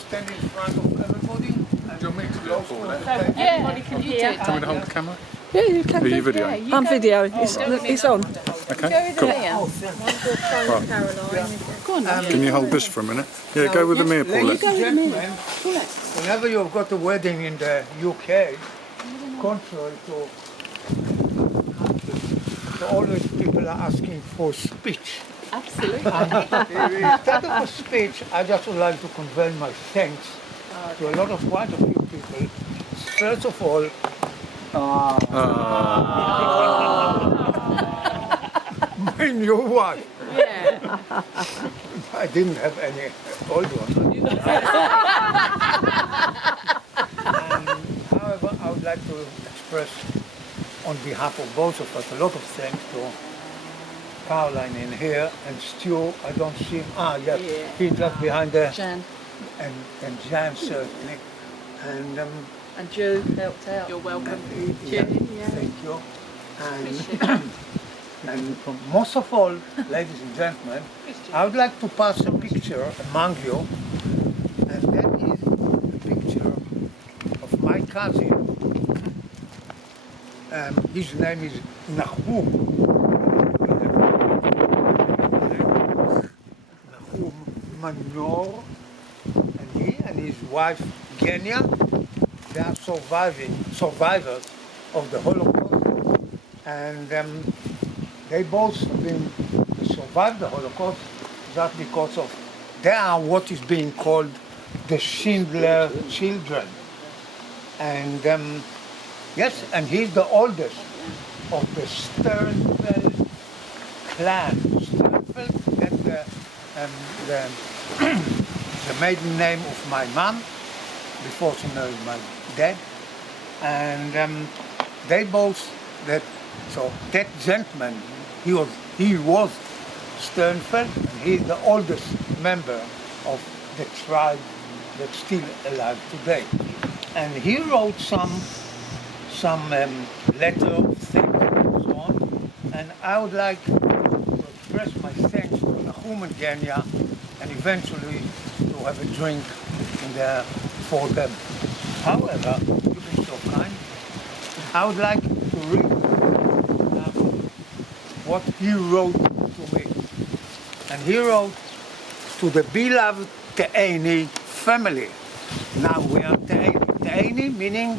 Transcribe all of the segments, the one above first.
stand in front of everybody and Do you want me to do it for then? Everybody can hear. Do you want me to hold the camera? Yeah, you can Are do. you videoing? I'm videoing. It's on. Okay, cool. Go on now. Can you hold this for a minute? Yeah, go with Amir, Paulette. Ladies and gentlemen, whenever you've got a wedding in the UK, contrary to always people are asking for speech. Absolutely. Instead of a speech, I just would like to convey my thanks to a lot of quite a few people. First of all, my new wife. Yeah. I didn't have any old one. However, I would like to express on behalf of both of us a lot of thanks to Caroline in here and Stu. I don't see him. Yes, Yeah. he's just behind there. Jan And Jan certainly. And and Joe helped out. You're welcome. thank you. And most of all, ladies and gentlemen, I would like to pass a picture among you, and that is a picture of my cousin. His name is Nahum Manor, and he and his wife Genia, they are survivors of the Holocaust, and they both survived the Holocaust just because of they are what is being called the Schindler children, and yes, and he's the oldest of the Sternfeld clan. Sternfeld, that's the maiden name of my mom before she married my dad, and they both that gentleman he was Sternfeld, and he's the oldest member of the tribe that's still alive today, and he wrote some letter of thanks and so on, and I would like to express my thanks to Nahum and Genia, and eventually to have a drink for them. However, you've been so kind, I would like to read what he wrote to me. And he wrote to the beloved Te'eni family. Now we are Te'eni meaning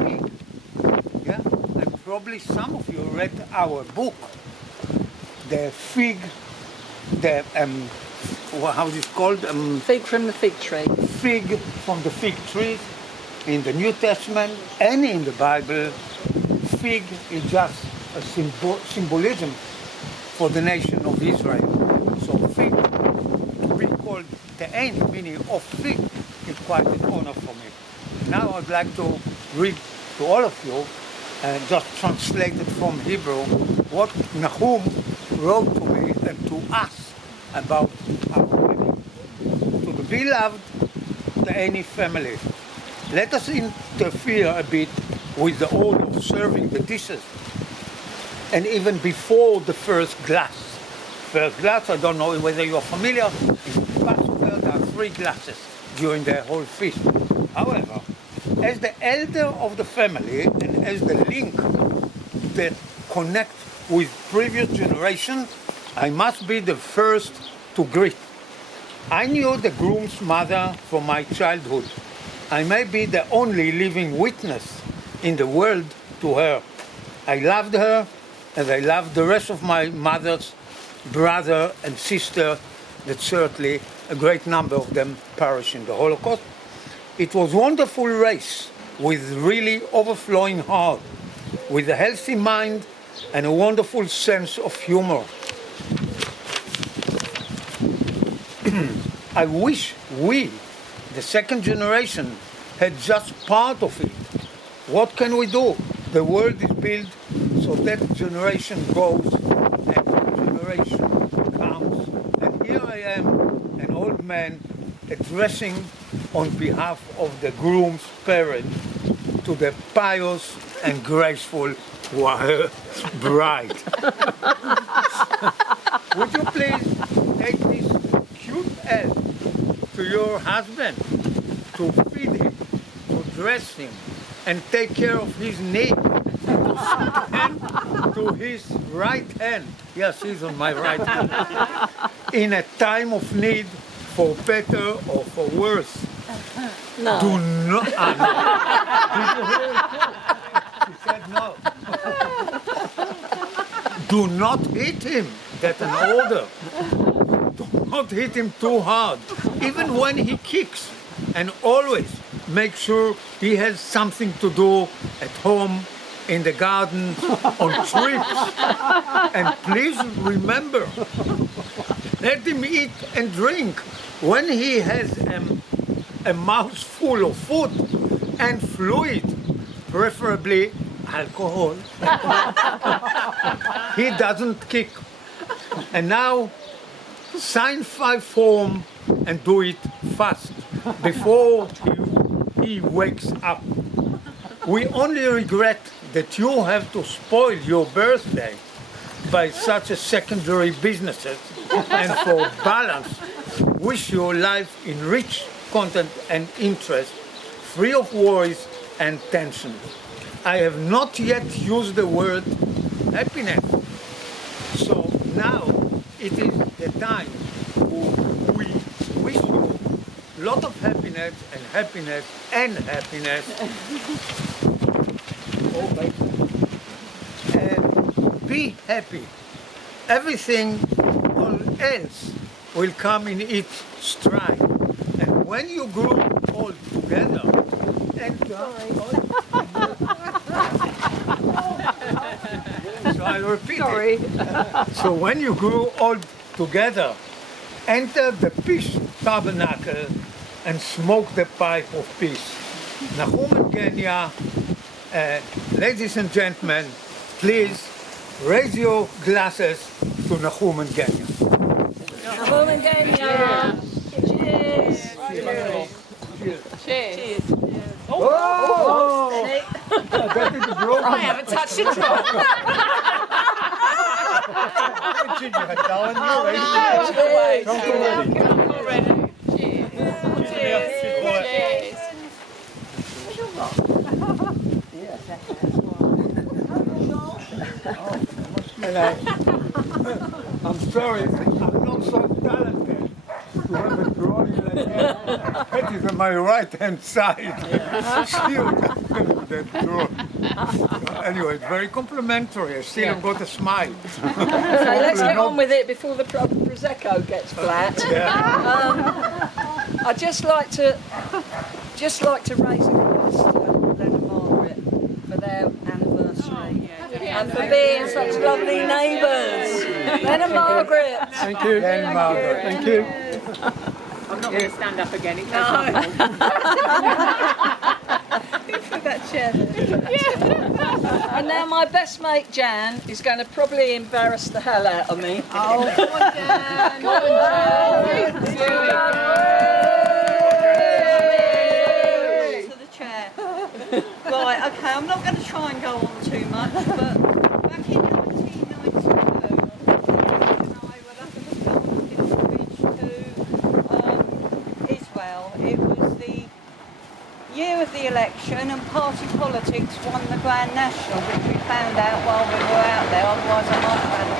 fig. Yeah? And probably some of you read our book, the fig, the how is it called? Fig from the fig tree. Fig from the fig tree in the New Testament and in the Bible. Fig is just a symbolism for the nation of Israel. So fig, to be called Te'eni, meaning of fig, is quite an honor for me. Now I'd like to read to all of you, and just translate it from Hebrew, what Nahum wrote to me and to us about our wedding. To the beloved Te'eni family, let us interfere a bit with the order of serving the dishes, and even before the first glass. First glass, I don't know whether you're familiar, in Passover there are 3 glasses during the whole feast. However, as the elder of the family and as the link that connects with previous generations, I must be the first to greet. I knew the groom's mother from my childhood. I may be the only living witness in the world to her. I loved her as I loved the rest of my mother's brother and sister, that certainly a great number of them perished in the Holocaust. It was a wonderful race with really overflowing heart, with a healthy mind and a wonderful sense of humor. I wish we, the second generation, had just part of it. What can we do? The world is built so that generation goes and generation comes. And here I am, an old man, addressing on behalf of the groom's parents to the pious and graceful bride. Would you please take this cute elf to to your husband to feed him, to dress him, and take care of his needs, to stand to his right hand. Yes, he's on my right hand. In a time of need, for better or for worse. No. Do not. Did you hear it? She said no. Do not hit him. That's an order. Do not hit him too hard, even when he kicks. And always make sure he has something to do at home, in the garden, on trips. And please remember, let him eat and drink. When he has a mouthful of food and fluid, preferably alcohol, he doesn't kick. And now, sign 5 form and do it fast before he wakes up. We only regret that you have to spoil your birthday by such a secondary businesses, and for balance, wish your life in rich content and interest, free of worries and tensions. I have not yet used the word happiness. So now it is the time we wish you a lot of happiness and happiness and happiness. And be happy. Everything else will come in its stride. And when you grow all together, so I repeat Sorry. it. So when you grew all together, enter the peace tabernacle and smoke the pipe of peace. Nahum and Kenya, ladies and gentlemen, please raise your glasses to Nahum and Kenya. Nahum and Kenya. Cheers. Cheers. Oh! That is broken. I haven't touched a drop. Come already. Cheers. Cheers. And I'm sorry, I'm not so talented to have a drawing like that. That is on my right hand side. She would have that drawing. Anyway, it's very complimentary. I still have got a smile. Okay, let's get on with it before the Prosecco gets flat. I'd just like to raise a glass to Len and Margaret for their anniversary and for being such lovely neighbours. Len and Margaret. Thank you. Then, Margaret. Thank you. I'm not going to stand up again. It goes Put that chair there. And now my best mate Jan is going to probably embarrass the hell out of me. Oh, go on, Jan. Go on, Jan. To the chair. Right, okay, I'm not going to try and go on too much, but back in 1992, and I were having a pilgrimage to Israel. It was the year of the election, and party politics won the Grand National, which we found out while we were out there, otherwise I might have had a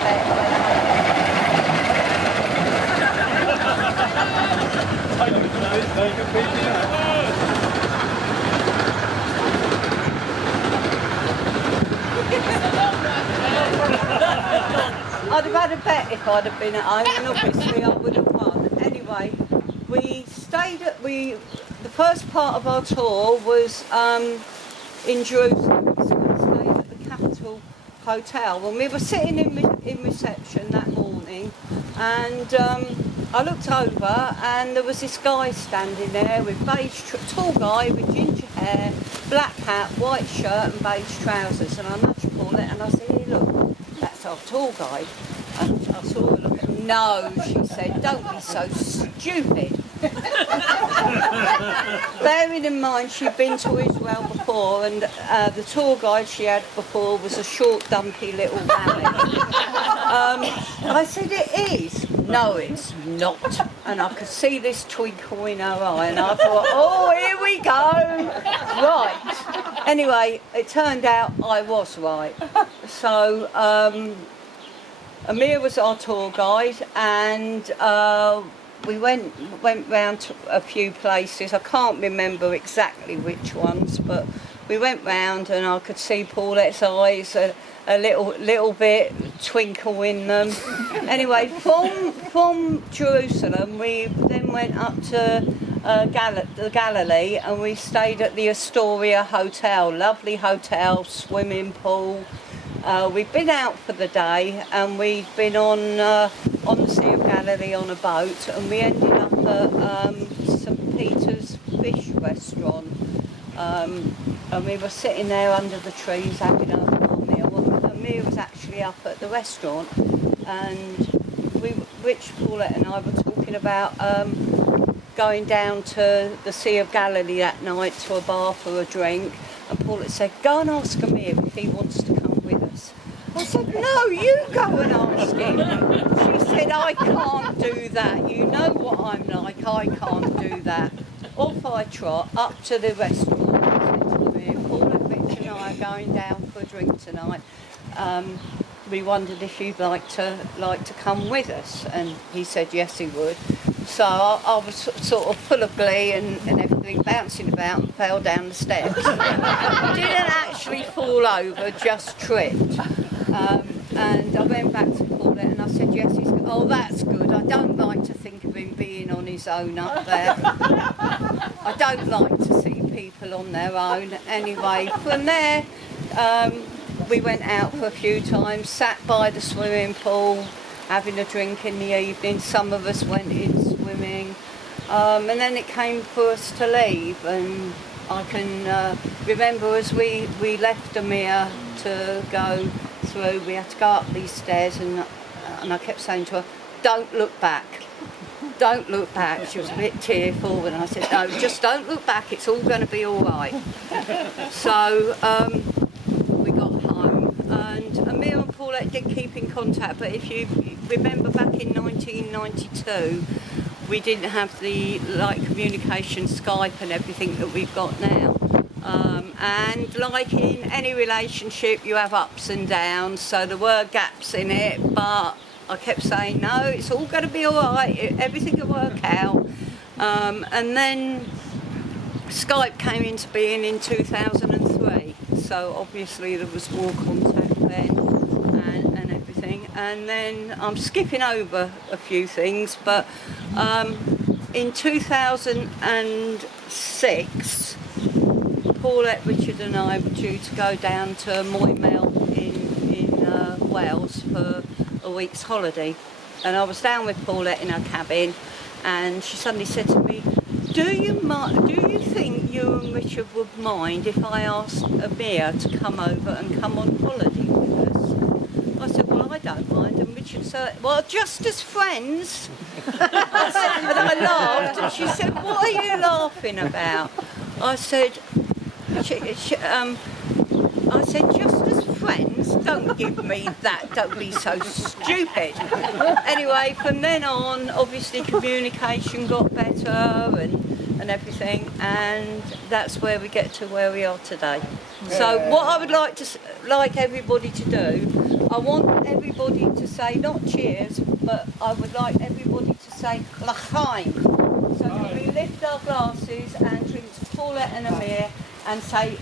I'd have had a bet if I'd have been at home, and obviously I would have won. Anyway, we stayed at the first part of our tour was in Jerusalem. So we stayed at the Capitol Hotel. When we were sitting in reception that morning, and I looked over, and there was this guy standing there with tall guy with ginger hair, black hat, white shirt, and beige trousers. And I nudged Paulette and I said, "Hey, look, that's our tour guide." And I saw her look at him. "No," she said, "don't be so stupid." Bearing in mind she'd been to Israel before, and the tour guide she had before was a short, dumpy little valley. I said, "It is." no, it's not. And I could see this twinkle in her eye, and I thought, oh, here we go. Right. Anyway, it turned out I was right. So Amir was our tour guide, and we went round to a few places. I can't remember exactly which ones, but we went round, and I could see Paulette's eyes a little bit twinkle in them. Anyway, from Jerusalem, we then went up to the Galilee, and we stayed at the Astoria Hotel. Lovely hotel, swimming pool. We've been out for the day, and we've been on the Sea of Galilee on a boat, and we ended up at St Peter's Fish Restaurant, and we were sitting there under the trees having a meal. Amir was actually up at the restaurant, and Rich, Paulette and I were talking about going down to the Sea of Galilee that night to a bar for a drink, and Paulette said, go and ask Amir if he wants to come with us. I said, no, you go and ask him. She said, I can't do that. You know what I'm like, I can't do that. Off I trot up to the restaurant. I said to Amir, Paulette, Rich and I are going down for a drink tonight. We wondered if you'd like to come with us, and he said yes he would. So I was sort of full of glee and everything, bouncing about, and fell down the steps. Didn't actually fall over, just tripped. And I went back to Paulette and I said, yes, oh, that's good. I don't like to think of him being on his own up there. I don't like to see people on their own. Anyway, from there, we went out for a few times, sat by the swimming pool, having a drink in the evening. Some of us went in swimming. And then it came for us to leave, and I can remember as we left Amir to go through, we had to go up these stairs, and I kept saying to her, don't look back. Don't look back. She was a bit tearful, and I said, no, just don't look back, it's all going to be all right. So we got home, and Amir and Paulette did keep in contact, but if you remember back in 1992, we didn't have the communication, Skype and everything that we've got now. And like in any relationship, you have ups and downs, so there were gaps in it, but I kept saying, no, it's all going to be all right, everything will work out. And then Skype came into being in 2003, so obviously there was more contact then and everything. And then I'm skipping over a few things, but in 2006, Paulette, Richard and I were due to go down to Moymel in Wales for a week's holiday. And I was down with Paulette in her cabin, and she suddenly said to me, do you think you and Richard would mind if I asked Amir to come over and come on holiday with us? I said, well, I don't mind. And Richard said, well, just as friends. I said, and I laughed, and she said, what are you laughing about? I said, just as friends, don't give me that, don't be so stupid. Anyway, from then on, obviously communication got better and everything, and that's where we get to where we are today. So what I would like everybody to do, I want everybody to say, not cheers, but I would like everybody to say l'chaim. So can we lift our glasses and drink to Paulette and Amir and say,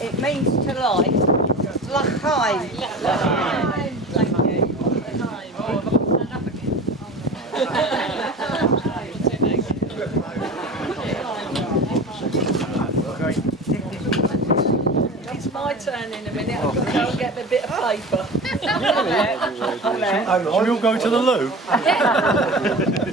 it means to life, l'chaim. Thank you. It's my turn in a minute. I've got to go and get a bit of paper. Should we all go to the loo?